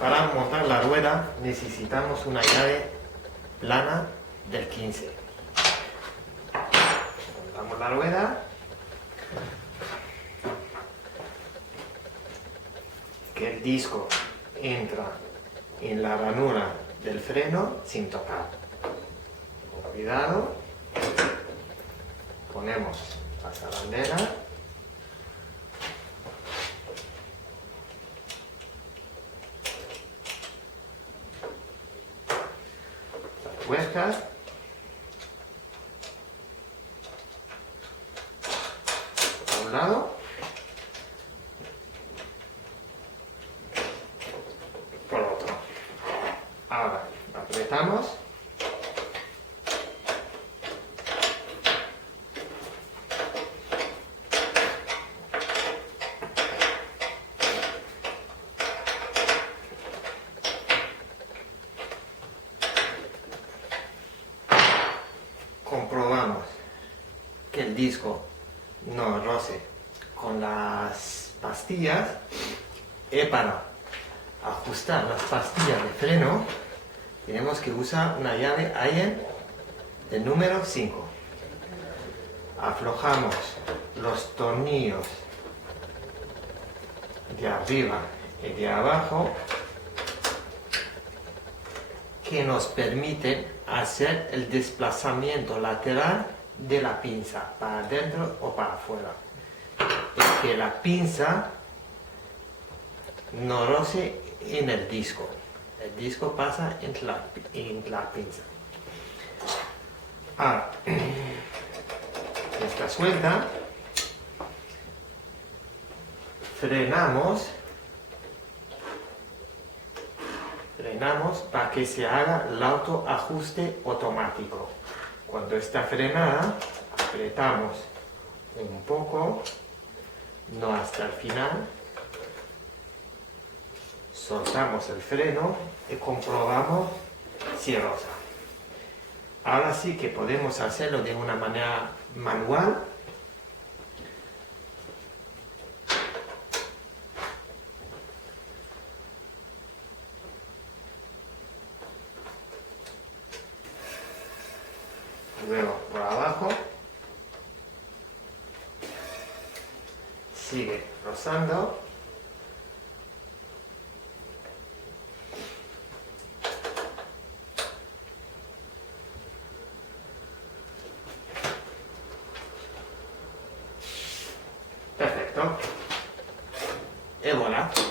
Para montar la rueda necesitamos una llave plana del 15. Montamos la rueda. Que el disco entra en la ranura del freno sin tocar. Con cuidado. Ponemos la zarandera. Tuercas, por un lado, por otro. Ahora apretamos, comprobamos que el disco no roce con las pastillas y para ajustar las pastillas de freno tenemos que usar una llave Allen del número 5. Aflojamos los tornillos de arriba y de abajo que nos permiten hacer el desplazamiento lateral de la pinza para adentro o para afuera. Es que la pinza no roce en el disco. El disco pasa en la pinza. Ahora, está suelta. Frenamos para que se haga el autoajuste automático. Cuando está frenada, apretamos un poco, no hasta el final, soltamos el freno y comprobamos si roza. Ahora sí que podemos hacerlo de una manera manual. Luego por abajo, sigue rozando, perfecto, y voilà.